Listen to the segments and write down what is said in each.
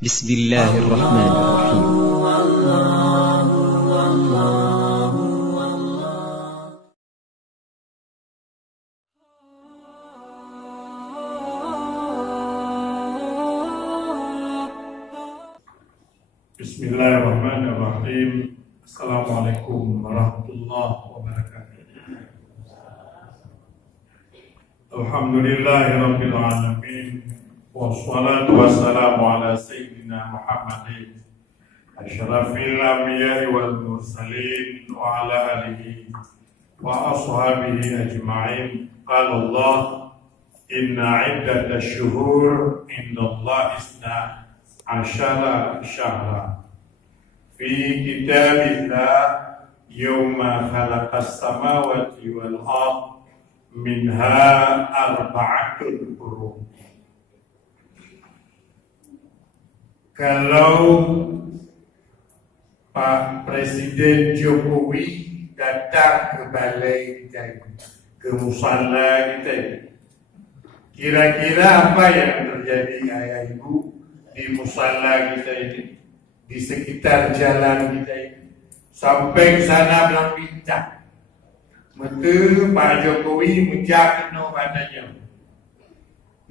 بسم الله الرحمن الرحيم. Bismillahirrahmanirrahim. Assalamualaikum warahmatullahi wabarakatuh. Alhamdulillahi rabbil alamin. Wassalatu wassalamu ala sayyidina Muhammadin asyrafil anbiya'i wal mursalin wa ala alihi wa ashabihi ajma'in. Qala Allah, inna iddatash shuhur indallahi isna asyara syahra fi kitabillah yawma khalaqas samawati wal ard minha arba'atun hurum. Kalau Pak Presiden Jokowi datang ke balai kita, ke musala kita, kira-kira apa yang terjadi ayah ibu di musala kita ini, di sekitar jalan kita ini, sampai ke sana belum bincang. Betul Pak Jokowi menjaga badannya.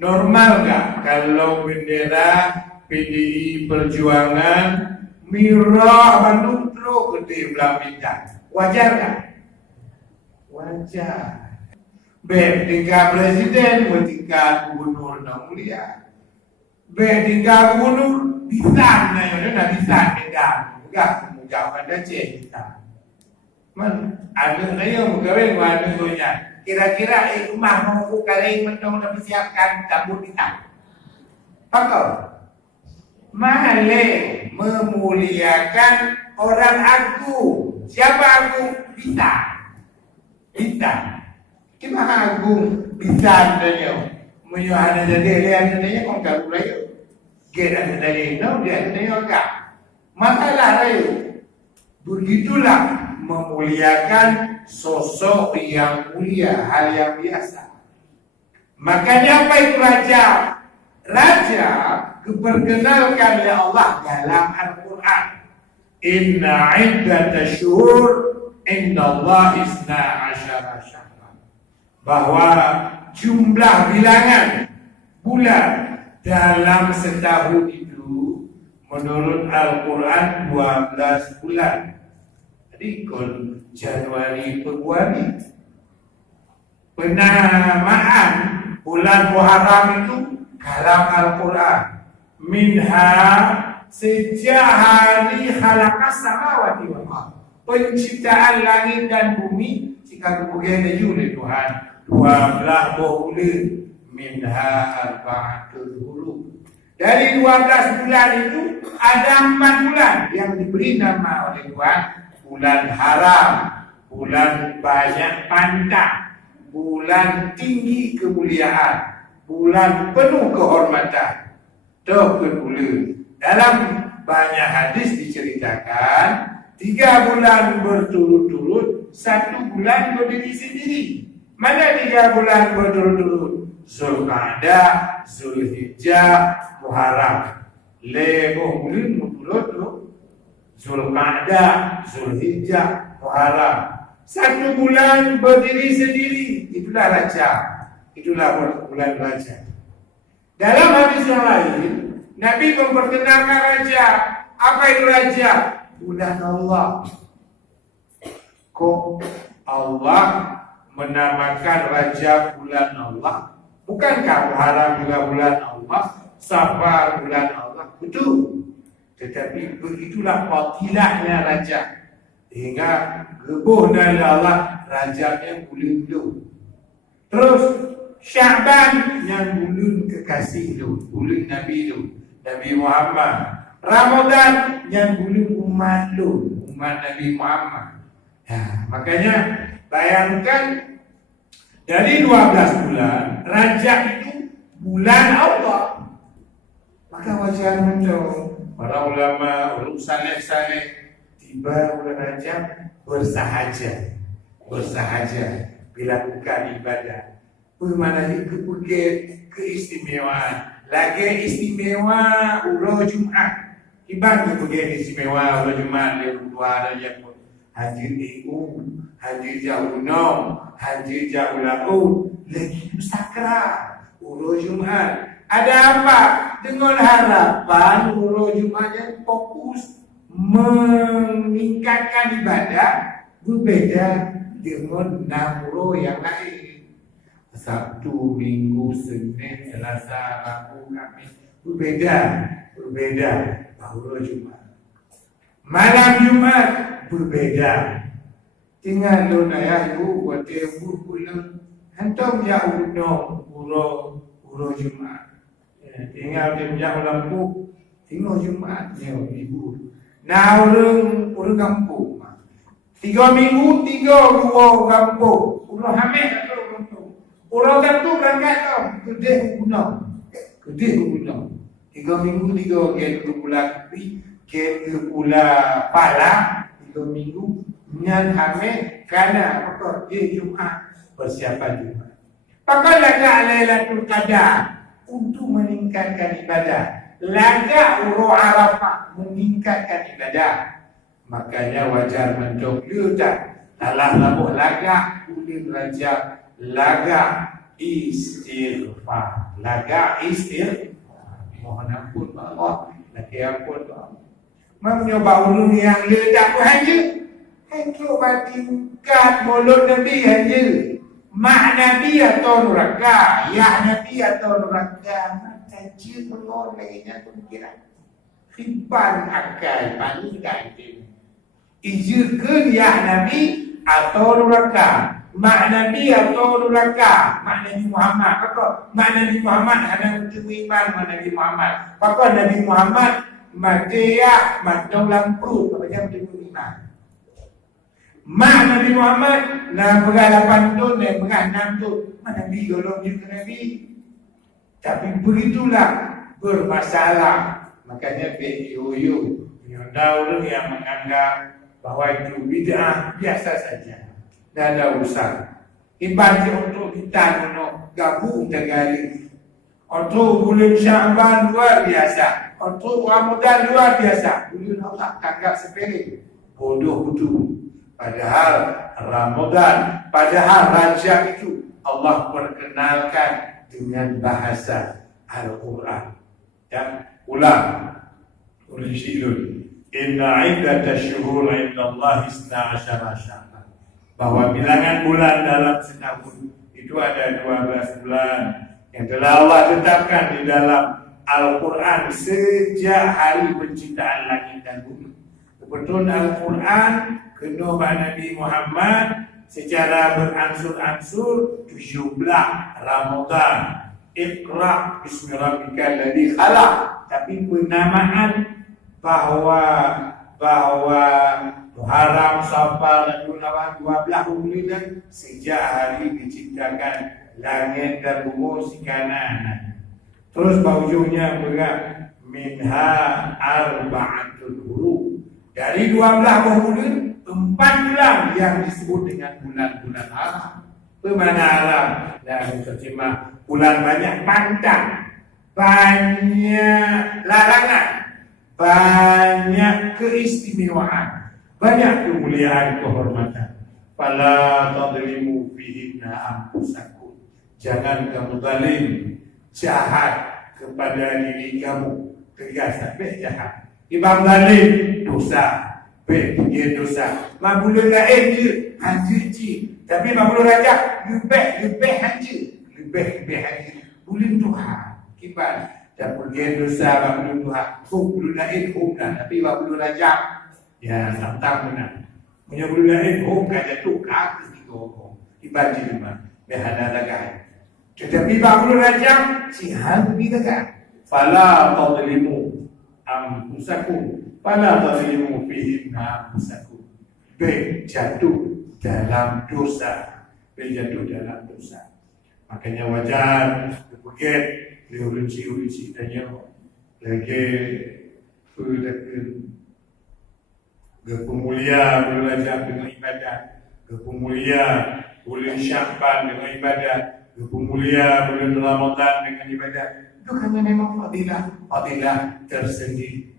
Normal nggak kalau bendera PDI Perjuangan mirah Bandung terus gede belah bintang? Wajar nggak? Wajar. Tinggal presiden, tinggal gubernur nak mulia. Tinggal gubernur bisa, nak bisa tinggal. Enggak mudah pada cerita. Man, ada saya mengawin mana soalnya. Kira-kira rumah mampu kalian mentong dah persiapkan tabut kita. Pakau. Mahale memuliakan orang agung. Siapa agung? Bisa. Bisa. Kita agung bisa adanya. Menyuhana jadi dia adanya kong tak boleh. Dia adanya no dia adanya enggak. Masalah rayu. Begitulah memuliakan sosok yang mulia, hal yang biasa. Makanya apa itu raja? Raja diperkenalkan oleh Allah dalam Al-Quran. Inna iddatash shuhur indallahi isna asyara syahra. Bahwa jumlah bilangan bulan dalam setahun itu menurut Al-Quran 12 bulan. Jadi Januari, Februari. Penamaan bulan Muharram itu dalam Al-Quran. Minha sejak hari khalaqas samawati wal ardh, penciptaan langit dan bumi, jika kemudian oleh Tuhan 12 bulan. Minha arba'atul hurum. Dari 12 bulan itu ada 4 bulan yang diberi nama oleh Tuhan bulan haram, bulan banyak pantang, bulan tinggi kemuliaan, bulan penuh kehormatan. Tuh kedua, dalam banyak hadis diceritakan 3 bulan berturut-turut, 1 bulan berdiri sendiri. Mana 3 bulan berturut-turut? Zulqa'dah, Zulhijjah, Muharram. Leboh bulan berturut-turut. Zulqa'dah, Zulhijjah, Muharram. 1 bulan berdiri sendiri. Itulah Rajab. Itulah bulan Rajab. Dalam hadis yang lain, Nabi memperkenalkan Rajab. Apa itu Rajab? Bulan Allah. Kok Allah menamakan Rajab bulan Allah? Bukankah Muharram juga bulan Allah? Safar bulan Allah? Betul. Tetapi begitulah fadilahnya Rajab. Hingga gebuh dari Allah Rajabnya bulan itu. Terus Sya'ban yang bulan kekasih itu, bulan Nabi itu, Nabi Muhammad. Ramadan yang bulan umat itu, umat Nabi Muhammad. Makanya bayangkan dari 12 bulan Rajab itu bulan Allah. Maka wajar untuk para ulama, ulama saleh-saleh tiba bulan Rajab bersahaja dilakukan ibadah. Bagaimana keistimewaan lagi istimewa ulo Jumat. Ibang kemudian istimewa ulo Jumat dia keluar dia pun hadir EU, hadir jauh nom, hadir jauh lau, lagi sakra ulo Jumat. Ada apa? Dengan harapan ulo Jumatnya fokus meningkatkan ibadah berbeda dengan 6 ulo yang lain. Sabtu, Minggu, Senin, Selasa, Rabu, Kamis berbeda baru Jumat. Malam Jumat berbeda. Tinggal lo naya ibu buat ibu pulang hantam jauh no uro Jumat. Tinggal dia jauh lampu tinggal Jumat ibu. Nah orang kampung 3 minggu 3 kampung ulo hamil. Orang tu berangkat tau, kedih gunung. 3 minggu 3 ke bulan Pala 3 minggu nyan hamil kerana apa dia Jumat persiapan Jumat. Pakai laga Lailatul Qadar untuk meningkatkan ibadah. Laga Uru Arafah meningkatkan ibadah. Makanya wajar mencoba tak salah labuh laga boleh belajar laga istighfar. Mohon ampun Allah, lagi ampun Allah. Menyoba ulun yang ledak pun hanya untuk batingkat mulut Nabi hanya mak Nabi atau nuraka, ya Nabi atau nuraka, maka je menolehnya pemikiran khiban akal panikan ini ijirkan ya Nabi atau nuraka, mak Nabi atau nuraka, mak Nabi Muhammad. Maka mak Nabi Muhammad hanya untuk iman mak Nabi Muhammad. Maka Nabi Muhammad madia mataulang perut macam untuk iman. Mak Nabi Muhammad na beralapan tu, na beranam tu. Mak Nabi golong juga Nabi. Tapi begitulah bermasalah. Makanya PIOU Yondau yang menganggap bahawa itu bid'ah biasa saja. Dan ada urusan. Ibadah untuk kita gabung dengan untuk bulan Syaban luar biasa, untuk Ramadan luar biasa. Bulan Allah agak sepele, bodoh betul. Padahal Ramadan, padahal Rajab itu Allah perkenalkan dengan bahasa Al-Quran. Dan ulang oleh Syirul, Inna iddatash syuhur indallahi 12 syahran. Bahwa bilangan bulan dalam setahun itu ada 12 bulan yang telah Allah tetapkan di dalam Al-Quran sejak hari penciptaan langit dan bumi. Kebetulan Al-Quran kedua Nabi Muhammad secara beransur-ansur 17 Ramadan. Iqra bismi rabbikal ladzi khalaq. Tapi penamaan bahwa Muharram, Safar dan Dzulhijjah 12 bulan sejak hari diciptakan langit dan bumi si kanan. Terus ujungnya berat minha arba'atul huruf. Dari 12 bulan 4 bulan yang disebut dengan bulan-bulan haram. Bermana haram? Dan terjemah bulan banyak pantang, banyak larangan, banyak keistimewaan, banyak kemuliaan, kehormatan. Fala tadrimu fihinna anfusakum. Jangan kamu zalim, jahat kepada diri kamu. Tegas sampai jahat. Ibang zalim dosa, dia dosa. Mabulul lain je haji. Tapi mabulul raja lebih haji, lebih haji. Bulun Tuhan kibar. Dan pergi dosa mabulul Tuhan. Bulun lain humna, tapi mabulul raja ya samtang menang. Punya bulun lain hum kata tu kaki tiga kibar je memang. Behana lagai. Tetapi mabulul raja si hang bidakan. Fala tadlimu anfusakum, fala tadlimu fihinna anfusakum. Jatuh dalam dosa, jatuh dalam dosa. Makanya wajar berpikir diurusi tanya lagi berpemulia belajar dengan ibadah, berpemulia bulan Syaban dengan ibadah, berpemulia bulan Ramadan dengan ibadah. Itu karena memang fadilah tersendiri.